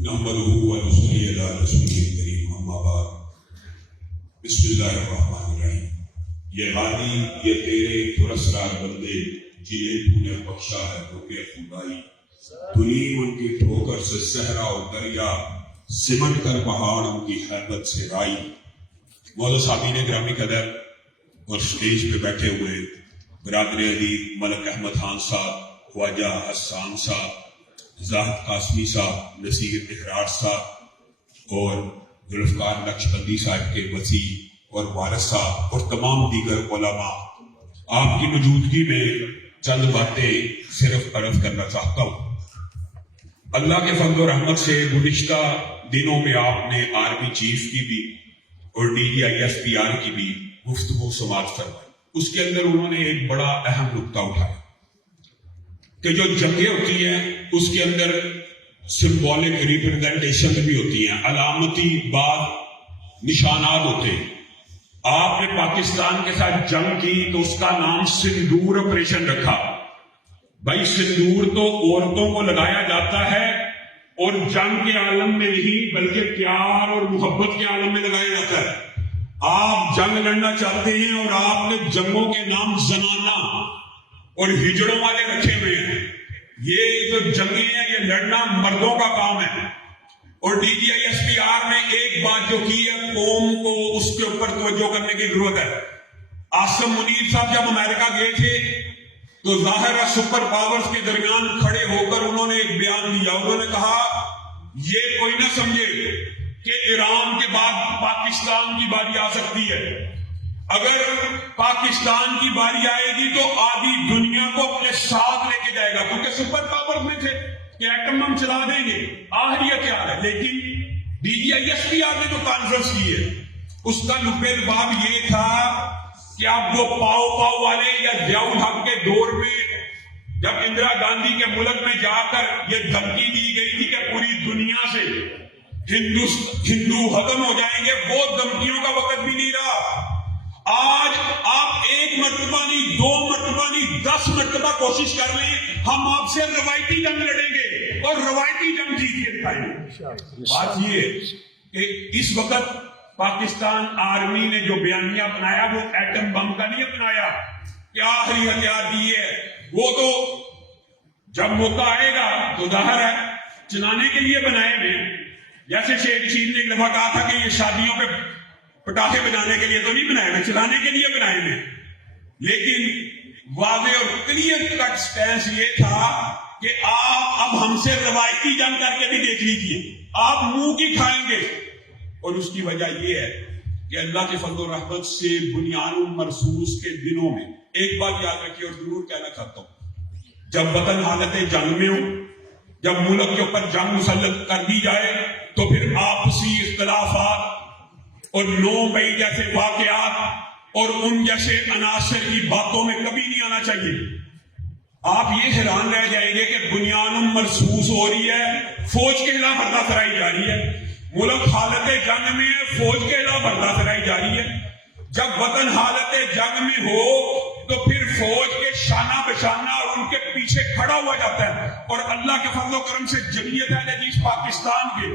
نحمدہ ونصلی علی رسولہ الکریم اما بعد بسم اللہ الرحمن الرحیم۔ یہ غازی یہ تیرے پراسرار بندے جنہیں تو نے بخشا ہے روکے خدائی، تلیم ان کی ٹھوکر سے صحرا و دریا، سمٹ کر پہاڑ ان کی حیبت سے رائی۔ مولا صاحبین گرامی قدر اور سٹیج پہ بیٹھے ہوئے برادر علی ملک احمد خان صاحب، خواجہ حسان صاحب، زاہد قاسمی صاحب، نصیر احرار صاحب اور ذوالفقار نقشبندی صاحب کے وسیع اور وارث صاحب اور تمام دیگر علماء، آپ کی موجودگی میں چند باتیں صرف عرض کرنا چاہتا ہوں۔ اللہ کے فضل و رحمت سے گزشتہ دنوں میں آپ نے آرمی چیف کی بھی اور DGISPR کی بھی گفتگو سماعت فرمائی۔ اس کے اندر انہوں نے ایک بڑا اہم نقطہ اٹھایا کہ جو جنگیں ہوتی ہیں اس کے اندر سمبولک ریپرزنٹیشن بھی ہوتی ہیں، علامتی بعض نشانات ہوتے ہیں۔ آپ نے پاکستان کے ساتھ جنگ کی تو اس کا نام سندور آپریشن رکھا۔ بھائی سندور تو عورتوں کو لگایا جاتا ہے اور جنگ کے عالم میں نہیں بلکہ پیار اور محبت کے عالم میں لگایا جاتا ہے۔ آپ جنگ لڑنا چاہتے ہیں اور آپ نے جنگوں کے نام زنانہ اور ہجڑوں والے رکھے ہوئے ہیں۔ یہ جو جنگیں ہیں یہ لڑنا مردوں کا کام ہے، اور DGISPR نے ایک بات جو کی ہے قوم کو اس کے اوپر توجہ کرنے کی ضرورت ہے۔ عاصم منیر صاحب جب امریکہ گئے تھے تو ظاہر ہے سپر پاورز کے درمیان کھڑے ہو کر انہوں نے ایک بیان دیا۔ انہوں نے کہا یہ کوئی نہ سمجھے کہ ایران کے بعد پاکستان کی باری آ سکتی ہے۔ اگر پاکستان کی باری آئے گی تو آدھی دنیا کو اپنے ساتھ لے کے جائے گا، کیونکہ سپر پاور میں تھے کہ ایٹم ہم چلا دیں گے، آخریت کیا ہے۔ لیکن DGISPR نے جو کانفرنس کی ہے اس کا نقطۂ نظر یہ تھا کہ اب وہ پاؤ والے یا ضیاء الحق کے دور میں جب اندرا گاندھی کے ملک میں جا کر یہ دھمکی دی گئی تھی کہ پوری دنیا سے ہندو ختم ہو جائیں گے، وہ دھمکیوں کا وقت بھی نہیں رہا۔ آج آپ ایک مرتبہ نہیں، 2 مرتبہ نہیں، 10 مرتبہ کوشش کر لیں، ہم آپ سے روایتی جنگ لڑیں گے اور روایتی جنگ جیت کے دکھائیں گے۔ بات یہ ہے کہ اس وقت پاکستان آرمی نے جو بیانیہ اپنایا وہ ایٹم بم کا نہیں اپنایا کہ آخری ہتھیار دی ہے، وہ تو جب موقع آئے گا تو ظاہر ہے چلانے کے لیے بنائے ہوئے۔ جیسے شیخ رشید نے ایک دفعہ کہا تھا کہ یہ شادیوں پہ پٹاخے بجانے کے لیے تو نہیں بنائے ہوئے، چلانے کے لیے بنائے ہوئے۔ لیکن واضح اور کلیئر کٹ سٹینس یہ تھا کہ آپ اب ہم سے روایتی جنگ کر کے بھی دیکھ لیجئے، آپ منہ کی کھائیں گے۔ اور اس کی وجہ یہ ہے کہ اللہ کے فضل و رحمت سے بنیان مرصوص کے دنوں میں ایک بات یاد رکھیے اور ضرور کہنا چاہتا ہوں، جب وطن حالت جنگ میں ہو، جب ملک کے اوپر جنگ مسلط کر دی جائے تو پھر آپسی اختلافات اور 9 مئی جیسے واقعات اور ان جیسے عناصر کی باتوں میں کبھی نہیں آنا چاہیے۔ آپ یہ حیران رہ جائیں گے کہ بنیان مرصوص ہو رہی ہے، فوج کے خلاف بردہ سرائی جاری ہے، ملک حالت جنگ میں ہے، فوج کے خلاف بردہ سرائی جاری ہے۔ جب وطن حالت جنگ میں ہو تو پھر فوج کے شانہ بشانہ اور ان کے پیچھے کھڑا ہوا جاتا ہے، اور اللہ کے فضل و کرم سے جمعیت اہل حدیث پاکستان کے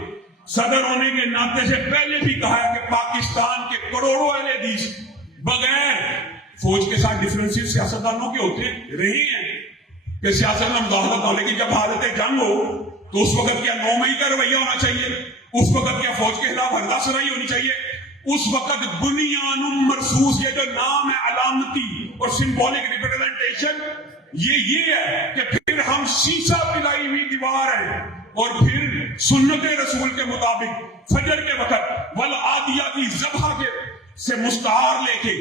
صدر ہونے کے ناطے سے پہلے بھی کہا ہے کہ پاکستان کے کروڑوں اہل حدیث بغیر فوج کے ساتھ ڈفرینسز سیاستدانوں کے ہوتے رہے ہیں کہ سیاست میں مداخلت ہو، لیکن جب حالت جنگ ہو تو اس وقت کیا 9 مئی کا رویہ ہونا چاہیے، اس وقت کیا فوج کے خلاف بردہ سرائی ہونی چاہیے، اس وقت بنیان مرصوص یہ جو نام ہے علامتی اور سمبولک ریپرزنٹیشن یہ ہے کہ پھر ہم شیشہ پلائی ہوئی دیوار ہیں، اور پھر سنت رسول کے مطابق فجر کے وقت والعادیات ضبح کے سے مستعار لے کے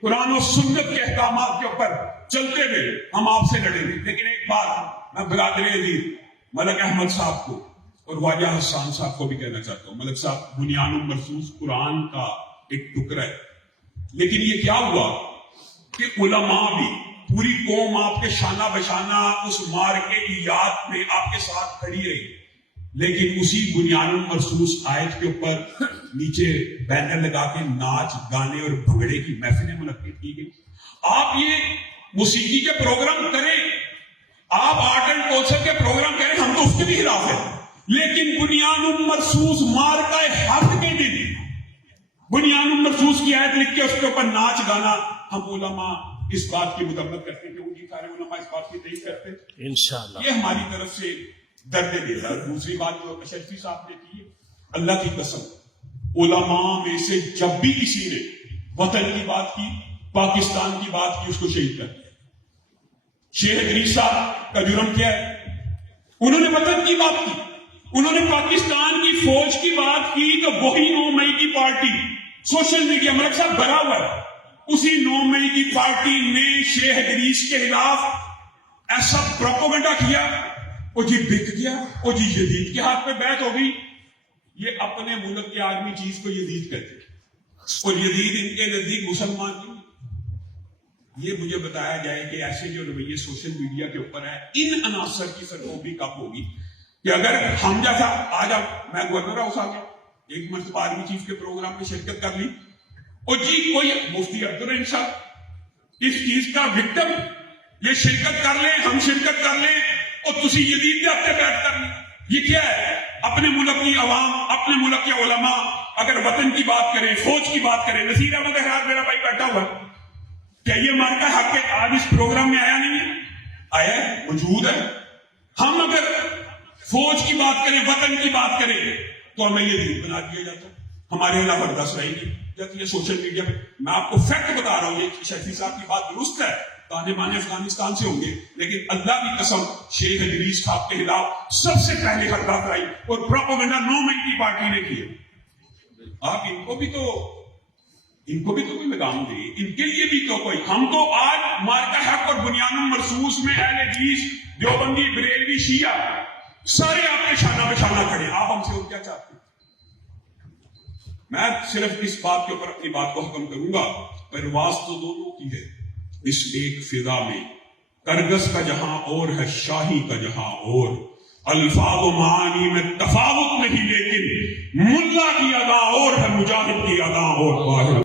قرآن و سنت کے احکامات کے اوپر چلتے ہوئے ہم آپ سے لڑیں گے۔ لیکن ایک بات میں برادر عزیز ملک احمد صاحب کو اور خواجہ حسان صاحب کو بھی کہنا چاہتا ہوں۔ ملک صاحب بنیان مرصوص قرآن کا ایک ٹکڑا ہے، لیکن یہ کیا ہوا کہ علماء بھی پوری قوم آپ کے شانہ بشانہ اس مار کے ایجاد میں آپ کے ساتھ کھڑی رہی، لیکن اسی بنیان مرصوص آیت کے اوپر نیچے بینر لگا کے ناچ گانے اور بھنگڑے کی محفلیں منعقد کی گئی۔ آپ یہ موسیقی کے پروگرام کریں، آپ آرٹ اینڈ کلچر کے پروگرام کریں، ہم تو اس کے بھی خلاف ہیں، لیکن بنیان مرصوص مارکہ حق کے دن بنیان مرصوص کی آیت لکھ کے اس کے اوپر ناچ گانا، ہم علماء اس بات کی مذمت کرتے ہیں کہ وہ سارے علماء اس بات کی تائید کرتے ہیں انشاءاللہ، یہ ہماری طرف سے درد دل ہے۔ دوسری بات جو اشرفی صاحب نے کی ہے، اللہ کی قسم علماء میں سے جب بھی کسی نے وطن کی بات کی، پاکستان کی بات کی، اس کو شہید کر دیا۔ شیخ ادریس صاحب کا جرم کیا ہے؟ انہوں نے وطن کی بات کی، انہوں نے پاکستان کی فوج کی بات کی، تو وہی 9 مئی کی پارٹی سوشل میڈیا ملک صاحب بھرا ہوا ہے، اسی 9 مئی کی پارٹی نے شیخ ادریس کے خلاف ایسا پروپیگنڈا کیا، وہ جی بک گیا، وہ جی یزید کے ہاتھ پہ بیعت ہو گئی۔ یہ اپنے ملک کے آدمی چیز کو یزید کہتے ہیں، اور یزید ان کے نزدیک مسلمان نہیں۔ یہ مجھے بتایا جائے کہ ایسے جو رویے سوشل میڈیا کے اوپر ہے، ان عناصر کی سرگوبی کب ہوگی کہ اگر ہم جیسا آج میں گورنر ہاؤس آ گیا، ایک مرتبہ آرمی چیف کے پروگرام میں شرکت کر لی، اور جی کوئی مفتی عبدالرحیم صاحب اس چیز کا وکٹم یہ شرکت کر لیں، ہم شرکت کر لیں، اور تسی یزید کے ہفتے بیٹھ کر لیں۔ یہ کیا ہے؟ اپنے ملک کی عوام، اپنے ملک کے علماء اگر وطن کی بات کریں، فوج کی بات کریں، نذیر احمد حیات میرا بھائی بیٹھا ہوا، کیا یہ مارکا حق کے آج اس پروگرام میں آیا نہیں ہے؟ آیا ہے، موجود ہے۔ ہم اگر فوج کی بات کریں، وطن کی بات کریں، تو ہمیں یہ دین بنا دیا جاتا ہے، ہمارے خلاف برداشت رہے گی جب یہ سوشل میڈیا پہ۔ میں آپ کو فیکٹ بتا رہا ہوں، یہ شیخی صاحب کی بات درست ہے، تانے بانے افغانستان سے ہوں گے، لیکن اللہ کی قسم شیخ ادریس صاحب کے خلاف سب سے پہلے ہرکت آئی اور پروپیگنڈا 9 مئی کی پارٹی نے کیا۔ آپ ان کو بھی تو کوئی لگام دے، ان کے لیے بھی تو کوئی۔ ہم تو آج مارکہ حق اور بنیان مرصوص میں اہل حدیث، دیوبندی، بریلوی، شیعہ سارے آپ کے شانہ بہ شانہ کھڑے، آپ ہم سے اور کیا چاہتے ہیں؟ میں صرف اس بات کے اوپر اپنی بات کو ختم کروں گا، پرواز تو دونوں کی ہے اس ایک فضا میں، کرگس کا جہاں اور ہے، شاہی کا جہاں اور، الفاظ و معانی میں تفاوت نہیں، لیکن ملا کی ادا اور ہے، مجاہد کی ادا اور۔